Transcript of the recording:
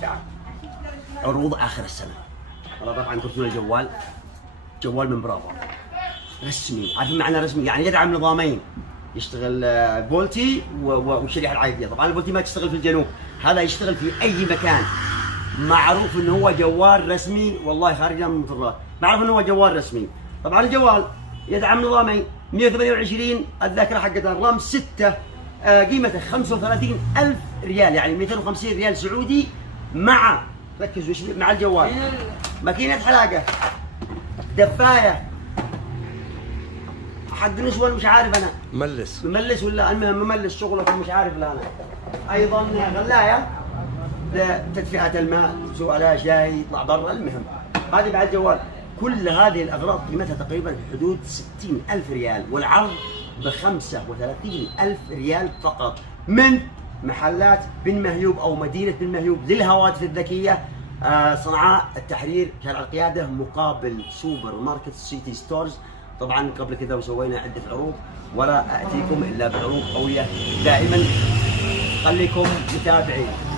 تعال عروض اخر السنه. والله طبعا ترسلوا لي جوال من برافو رسمي. عارفين معنى رسمي؟ يعني يدعم نظامين، يشتغل فولتي والشريحه العاديه. طبعا الفولتي ما تشتغل في الجنوب، هذا يشتغل في اي مكان. معروف انه هو جوال رسمي، والله خارج من المطرات معروف انه هو جوال رسمي. طبعا الجوال يدعم نظامين، 128 الذاكره حقتها رام 6، قيمته 35,000 ريال، يعني 250 ريال سعودي، مع ركزوا مع الجوال ماكينه حلاقه، دفايه حق نسوان مش عارف انا مملس ولا المهم مملس شغلك مش عارف لا انا. ايضا غلايه لتدفئه الماء، تسوي عليها شاي يطلع برا. المهم هذه بعد الجوال. كل هذه الاغراض قيمتها تقريبا حدود 60,000 ريال، والعرض ب35,000 ريال فقط، من محلات بن مهيوب او مدينه بن مهيوب للهواتف الذكيه، صنعاء، التحرير، شارع القياده، مقابل سوبر ماركت سيتي ستورز. طبعا قبل كذا وسوينا عده عروض، ولا اتيكم الا بعروض قويه دائما. خليكم متابعين.